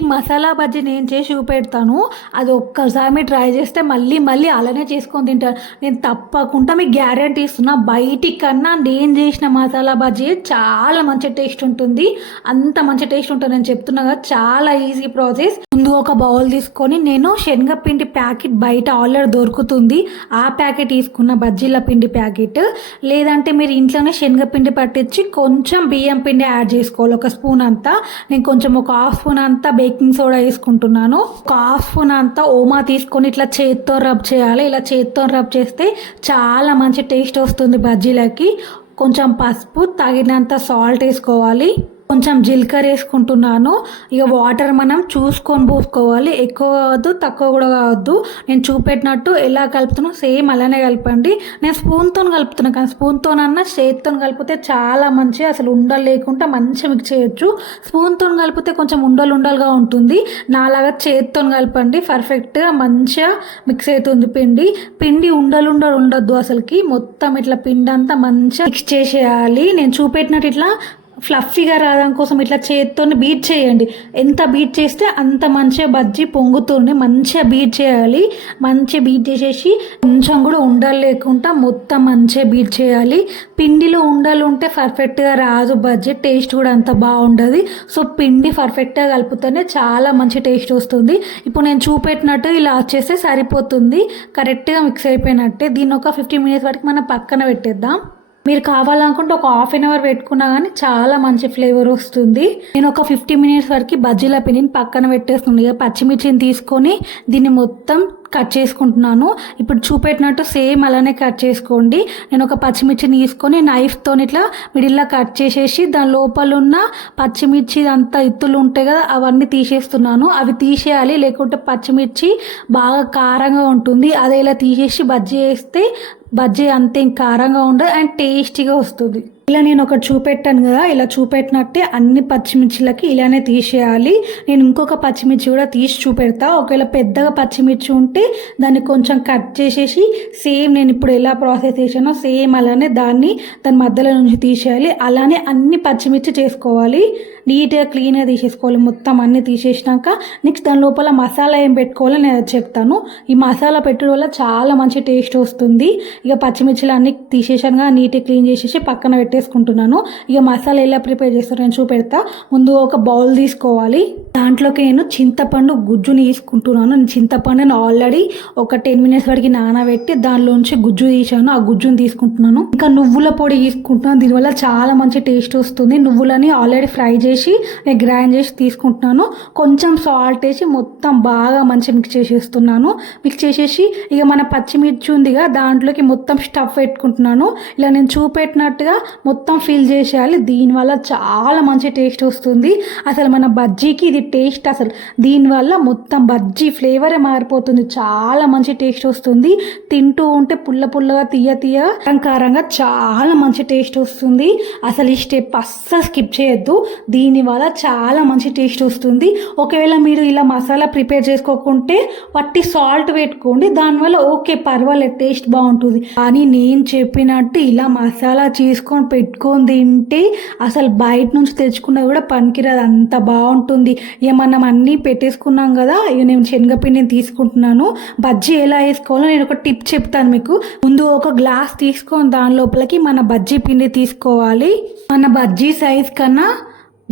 మసాలా బజ్జీ నేను చేసి చూపెడతాను. అది ఒక్కసారి మీరు ట్రై చేస్తే మళ్ళీ మళ్ళీ అలానే చేసుకొని తింటారు. నేను తప్పకుండా మీకు గ్యారంటీ ఇస్తున్నా బయటి కన్నా నేను చేసిన మసాలా బజ్జీ చాలా మంచి టేస్ట్ ఉంటుంది. అంత మంచి టేస్ట్ ఉంటుంది నేను చెప్తున్నా కదా చాలా ఈజీ ప్రాసెస్ ముందు ఒక బౌల్ తీసుకొని నేను శనగపిండి ప్యాకెట్ బయట ఆల్రెడీ దొరుకుతుంది. ఆ ప్యాకెట్ తీసుకున్న బజ్జీల పిండి ప్యాకెట్. లేదంటే మీరు ఇంట్లోనే శనగపిండి పట్టించి కొంచెం బియ్యం పిండి యాడ్ చేసుకోవాలి. ఒక స్పూన్ అంతా. నేను కొంచెం ఒక హాఫ్ స్పూన్ అంతా బేకింగ్ సోడా వేసుకుంటున్నాను ఒక హాఫ్ స్పూన్ అంతా ఓమా తీసుకొని ఇట్లా చేత్తో రబ్ చేయాలి. ఇలా చేత్తో రబ్ చేస్తే చాలా మంచి టేస్ట్ వస్తుంది బజ్జీలకి. కొంచెం పసుపు తగినంత సాల్ట్ వేసుకోవాలి. కొంచెం జీలకర్ర వేసుకుంటున్నాను ఇక వాటర్ మనం చూసుకొని పోసుకోవాలి. ఎక్కువ కావద్దు తక్కువ కూడా కావద్దు నేను చూపెట్టినట్టు ఎలా కలుపుతున్నా సేమ్ అలానే కలపండి. నేను స్పూన్తో కలుపుతున్నా కానీ స్పూన్తోనన్నా చేతితో కలిపితే చాలా మంచి అసలు ఉండలు లేకుండా మంచిగా మిక్స్ చేయొచ్చు. స్పూన్తో కలిపితే కొంచెం ఉండలు ఉండలుగా ఉంటుంది. నాలాగా చేతితో కలపండి. పర్ఫెక్ట్గా మంచిగా మిక్స్ అవుతుంది పిండి. పిండి ఉండలు ఉండలు ఉండొద్దు అసలుకి. మొత్తం ఇట్లా పిండి అంతా మంచిగా మిక్స్ చేసేయాలి. నేను చూపెట్టినట్టు ఇట్లా ఫ్లఫీగా రావడం కోసం ఇట్లా చేతితో బీట్ చేయండి. ఎంత బీట్ చేస్తే అంత మంచిగా బజ్జీ పొంగుతూనే మంచిగా బీట్ చేయాలి. మంచిగా బీట్ చేసేసి కొంచెం కూడా ఉండలు లేకుండా మొత్తం మంచిగా బీట్ చేయాలి. పిండిలో ఉండలు ఉంటే పర్ఫెక్ట్గా రాదు బజ్జీ టేస్ట్ కూడా అంత బాగుండదు. సో పిండి పర్ఫెక్ట్గా కలుపుతూనే చాలా మంచి టేస్ట్ వస్తుంది. ఇప్పుడు నేను చూపెట్టినట్టు ఇలా వచ్చేస్తే సరిపోతుంది. కరెక్ట్గా మిక్స్ అయిపోయినట్టే. దీన్ని ఒక ఫిఫ్టీన్ మినిట్స్ వరకు మనం పక్కన పెట్టేద్దాం. మీరు కావాలనుకుంటే ఒక హాఫ్ అన్ అవర్ పెట్టుకున్నా కానీ చాలా మంచి ఫ్లేవర్ వస్తుంది. నేను ఒక ఫిఫ్టీ మినిట్స్ వరకు బజ్జీల పిండిని పక్కన పెట్టేస్తుంది ఇక పచ్చిమిర్చిని తీసుకొని దీన్ని మొత్తం కట్ చేసుకుంటున్నాను. ఇప్పుడు చూపెట్టినట్టు సేమ్ అలానే కట్ చేసుకోండి. నేను ఒక పచ్చిమిర్చిని తీసుకొని నైఫ్తో ఇట్లా మిడిల్లో కట్ చేసేసి దాని లోపల ఉన్న పచ్చిమిర్చి అంతా ఇత్తులు ఉంటాయి కదా అవన్నీ తీసేస్తున్నాను. అవి తీసేయాలి లేకుంటే పచ్చిమిర్చి బాగా కారంగా ఉంటుంది. అదే ఇలా తీసేసి బజ్జీ వేస్తే బజ్జీ అంతే కారంగా ఉండదు అండ్ టేస్టీగా వస్తుంది. ఇలా నేను ఒకటి చూపెట్టాను కదా ఇలా చూపెట్టినట్టే అన్ని పచ్చిమిర్చిలకి ఇలానే తీసేయాలి. నేను ఇంకొక పచ్చిమిర్చి కూడా తీసి చూపెడతా. ఒకవేళ పెద్దగా పచ్చిమిర్చి ఉంటే దాన్ని కొంచెం కట్ చేసేసి సేమ్ నేను ఇప్పుడు ఎలా ప్రాసెస్ చేశానో సేమ్ అలానే దాన్ని దాని మధ్యలో నుంచి తీసేయాలి. అలానే అన్ని పచ్చిమిర్చి చేసుకోవాలి. నీట్గా క్లీన్గా తీసేసుకోవాలి. మొత్తం అన్ని తీసేసినాక నెక్స్ట్ దాని లోపల మసాలా ఏం పెట్టుకోవాలో నేను అది చెప్తాను. ఈ మసాలా పెట్టడం వల్ల చాలా మంచి టేస్ట్ వస్తుంది. ఇక పచ్చిమిర్చిలు అన్ని తీసేసానుగా నీట్గా క్లీన్ చేసేసి పక్కన పెట్టేసుకుంటున్నాను. ఇక మసాలా ఎలా ప్రిపేర్ చేస్తారో నేను చూపెడతా. ముందు ఒక బౌల్ తీసుకోవాలి. దాంట్లోకి నేను చింతపండు గుజ్జుని తీసుకుంటున్నాను. నేను చింతపండుని ఆల్రెడీ ఒక టెన్ మినిట్స్ వరకు నానబెట్టి దానిలోంచి గుజ్జు తీసాను ఆ గుజ్జుని తీసుకుంటున్నాను. ఇంకా నువ్వుల పొడి తీసుకుంటున్నాను. దీనివల్ల చాలా మంచి టేస్ట్ వస్తుంది. నువ్వులని ఆల్రెడీ ఫ్రై చేసి నేను గ్రైండ్ చేసి తీసుకుంటున్నాను. కొంచెం సాల్ట్ వేసి మొత్తం బాగా మంచిగా మిక్స్ చేసేస్తున్నాను. మిక్స్ చేసేసి ఇక మన పచ్చిమిర్చి ఉందిగా దాంట్లోకి మొత్తం స్టఫ్ పెట్టుకుంటున్నాను. ఇలా నేను చూపెట్టినట్టుగా మొత్తం ఫిల్ చేసేయాలి. దీనివల్ల చాలా మంచి టేస్ట్ వస్తుంది. అసలు మన బజ్జీకి ఇది టేస్ట్ అసలు. దీనివల్ల మొత్తం బజ్జీ ఫ్లేవరే మారిపోతుంది. చాలా మంచి టేస్ట్ వస్తుంది. తింటూ ఉంటే పుల్ల పుల్లగా తీయ తీయ అలంకారంగా కారంగా చాలా మంచి టేస్ట్ వస్తుంది. అసలు ఈ స్టెప్ అస్సలు స్కిప్ చేయొద్దు. దీనివల్ల చాలా మంచి టేస్ట్ వస్తుంది. ఒకవేళ మీరు ఇలా మసాలా ప్రిపేర్ చేసుకోకుంటే వట్టి సాల్ట్ పెట్టుకోండి. దానివల్ల ఓకే పర్వాలేదు టేస్ట్ బాగుంటుంది. కానీ నేను చెప్పినట్టు ఇలా మసాలా చేసుకొని పెట్టుకొని తింటే అసలు బయట నుంచి తెచ్చుకున్నా కూడా పనికిరాదు. అంత బాగుంటుంది. ఇక మనం అన్నీ పెట్టేసుకున్నాం కదా ఇక నేను శనగపిండిని తీసుకుంటున్నాను. బజ్జీ ఎలా వేసుకోవాలో నేను ఒక టిప్ చెప్తాను మీకు. ముందు ఒక గ్లాస్ తీసుకొని దాని లోపలికి మన బజ్జీ పిండి తీసుకోవాలి. మన బజ్జీ సైజ్ కన్నా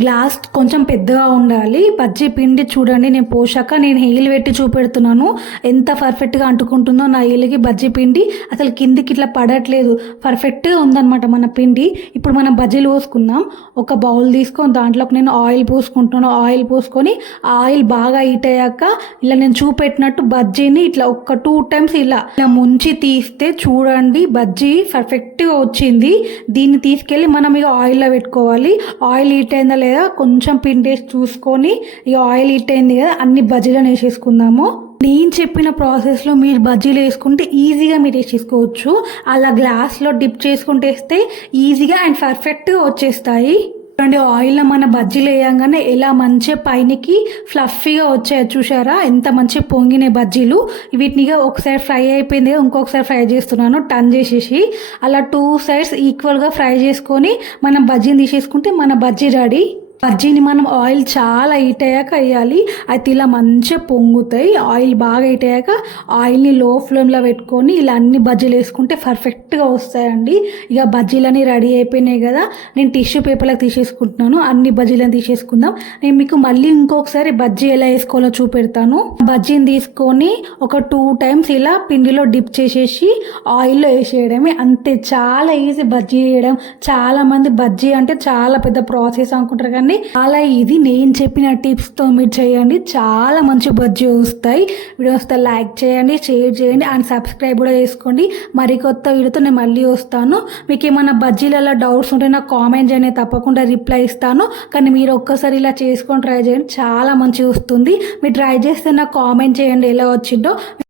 గ్లాస్ కొంచెం పెద్దగా ఉండాలి. బజ్జీ పిండి చూడండి నేను పోషాక నేను హెయిల్ పెట్టి చూపెడుతున్నాను. ఎంత పర్ఫెక్ట్గా అంటుకుంటుందో నా హెయిల్కి బజ్జీ పిండి అసలు కిందికి ఇట్లా పడట్లేదు. పర్ఫెక్ట్గా ఉందన్నమాట మన పిండి. ఇప్పుడు మనం బజ్జీలు పోసుకుందాం. ఒక బౌల్ తీసుకొని దాంట్లోకి నేను ఆయిల్ పోసుకుంటున్నాను. ఆయిల్ పోసుకొని ఆయిల్ బాగా హీట్ అయ్యాక ఇలా నేను చూపెట్టినట్టు బజ్జీని ఇట్లా ఒక టూ టైమ్స్ ఇలా ఇలా ముంచి తీస్తే చూడండి బజ్జీ పర్ఫెక్ట్గా వచ్చింది. దీన్ని తీసుకెళ్ళి మనం ఇక ఆయిల్లో పెట్టుకోవాలి. ఆయిల్ హీట్ అయిందా లేదా కొంచెం పిండి వేసి చూసుకొని ఇక ఆయిల్ హీట్ అయింది కదా అన్ని బజ్జీలను వేసేసుకుందాము. నేను చెప్పిన ప్రాసెస్లో మీరు బజ్జీలు వేసుకుంటే ఈజీగా మీరు వేసేసుకోవచ్చు. అలా గ్లాస్లో డిప్ చేసుకుంటే వేస్తే ఈజీగా అండ్ పర్ఫెక్ట్గా వచ్చేస్తాయి. చూడండి ఆయిల్లో మన బజ్జీలు వేయంగానే ఎలా మంచిగా పైనకి ఫ్లఫీగా వచ్చాయి చూసారా ఎంత మంచిగా పొంగినాయి బజ్జీలు. వీటినిగా ఒకసారి ఫ్రై అయిపోయింది ఇంకొకసారి ఫ్రై చేస్తున్నాను టర్న్ చేసేసి. అలా టూ సైడ్స్ ఈక్వల్గా ఫ్రై చేసుకొని మనం బజ్జీని తీసేసుకుంటే మన బజ్జీ రెడీ. బజ్జీని మనం ఆయిల్ చాలా హీట్ అయ్యాక వేయాలి. అయితే ఇలా మంచిగా పొంగుతాయి. ఆయిల్ బాగా హీట్ అయ్యాక ఆయిల్ని లో ఫ్లేమ్లో పెట్టుకొని ఇలా అన్ని బజ్జీలు వేసుకుంటే పర్ఫెక్ట్గా వస్తాయండి. ఇక బజ్జీలన్నీ రెడీ అయిపోయినాయి కదా. నేను టిష్యూ పేపర్లకు తీసేసుకుంటున్నాను. అన్ని బజ్జీలను తీసేసుకుందాం. నేను మీకు మళ్ళీ ఇంకొకసారి బజ్జీ ఎలా వేసుకోవాలో చూపెడతాను. బజ్జీని తీసుకొని ఒక టూ టైమ్స్ ఇలా పిండిలో డిప్ చేసేసి ఆయిల్లో వేసేయడమే. అంతే చాలా ఈజీ బజ్జీ వేయడం. చాలామంది బజ్జీ అంటే చాలా పెద్ద ప్రాసెస్ అనుకుంటారు కానీ చాలా ఇది నేను చెప్పిన టిప్స్తో మీరు చేయండి. చాలా మంచి బజ్జీ వస్తాయి. వీడియో వస్తే లైక్ చేయండి షేర్ చేయండి అండ్ సబ్స్క్రైబ్ కూడా చేసుకోండి. మరి కొత్త వీడియోతో నేను మళ్ళీ వస్తాను. మీకు ఏమైనా బజ్జీలలో డౌట్స్ ఉంటే నాకు కామెంట్ చేయండి. తప్పకుండా రిప్లై ఇస్తాను. కానీ మీరు ఒక్కసారి ఇలా చేసుకొని ట్రై చేయండి. చాలా మంచిగా వస్తుంది. మీరు ట్రై చేస్తే నాకు కామెంట్ చేయండి. ఎలా వచ్చిందో.